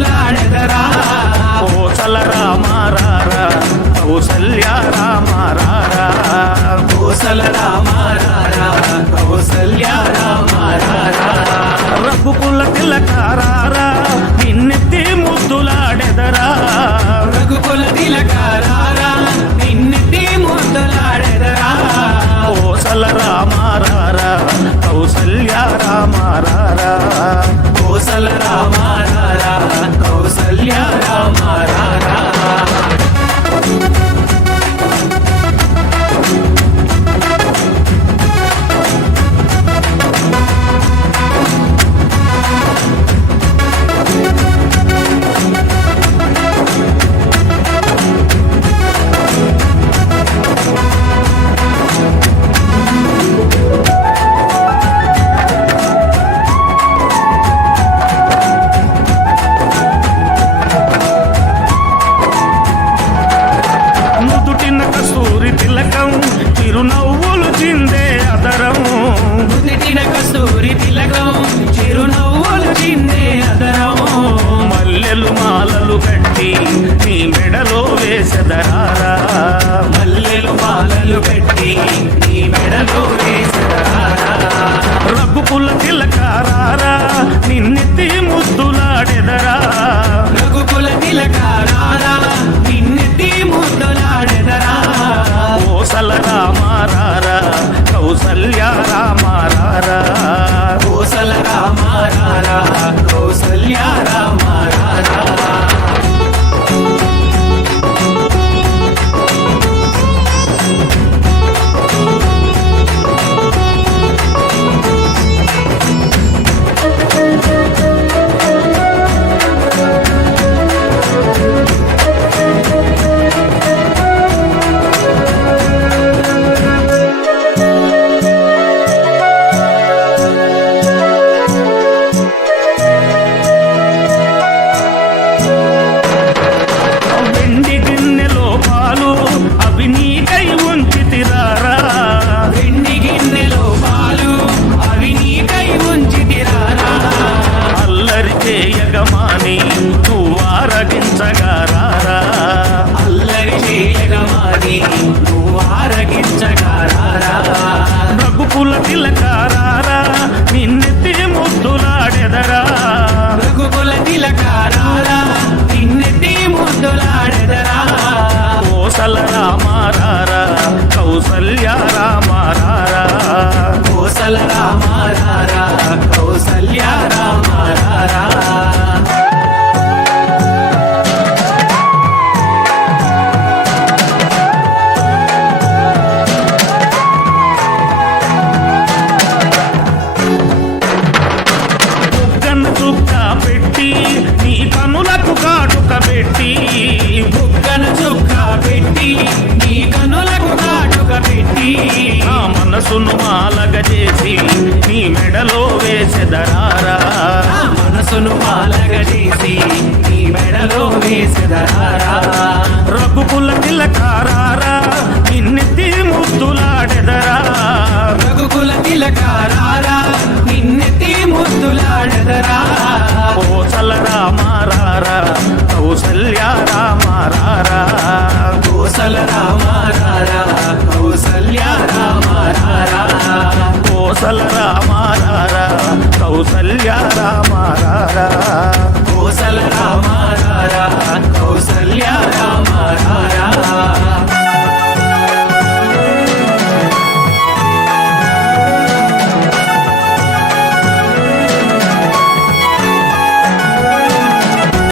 ముద్దులాడెదరా కోసల రామారారా కౌసల్య రామారారా కోసల రామారారా కౌసల్య రామారారా రఘుకుల తిలకారారా నిన్నెత్తి ముద్దులాడెదరా రఘుకుల తిలకారారా నిన్నెత్తి ముద్దులాడెదరా కోసల రామారారా కౌసల్య రామారారా కోసల రామారారా కౌసల్య రామారారా నుదుటిన కస్తూరి తిలకం చిరునవ్వులు చిందే అదరం నుదిటిన కస్తూరి తిలకం చిరునవ్వులు చిందే అదరం మల్లెలు మాలలు కట్టి నీ మెడలో వేసెదరారా మల్లెలు మాలలు పెట్టి నీ మెడలో వేసెదరారా రఘుకుల తిలకారారా నిన్నెత్తి ముద్దులాడెదరా రఘుకుల తిలకారారా నిన్నెత్తి ముద్దులాడెదరా కోసల రామారారా కౌసల్య రామారారా కోసల రామారారా కౌసల్య రామారారా వెండి గిన్నెలో పాలు అవి నీకై ఉంచి తిరారా వెండి గిన్నెలో పాలు అవి నీకై ఉంచితిరారా అల్లరి చేయగమాని నువ్వారగించగారారా అల్లరి చేయగమాని నువ్వు ఆరగించగారారా రఘుకుల తిలకారారా నిన్నెత్తి ముద్దులాడెదరా రఘుకుల తిలకారారా నిన్నెత్తి ముద్దులాడెదరా కోసల రామారారా కౌసల్య రామారారా కోసల రామారారా కౌసల్య రామారారా బుగ్గన చుక్క పెట్టి నీ కనులకు కాటుక పెట్టి బుగ్గన చుక్క పెట్టి నీ కనులకు కాటుక పెట్టి నా మనసును మాలగ చేసి నీ మెడలో వేసెదరారా నా మనసును మాలగ చేసి నీ మెడలో వేసెదరారా రఘుకుల తిలకారారా నిన్నెత్తి ముద్దులాడెదరా రఘుకుల తిలకారారా నిన్నెత్తి ముద్దులాడెదరా కోసల రామారారా కౌసల్య రామారారా కోసల రామారారా కౌసల్య రామారారా కోసల రామారారా కౌసల్య రామారారా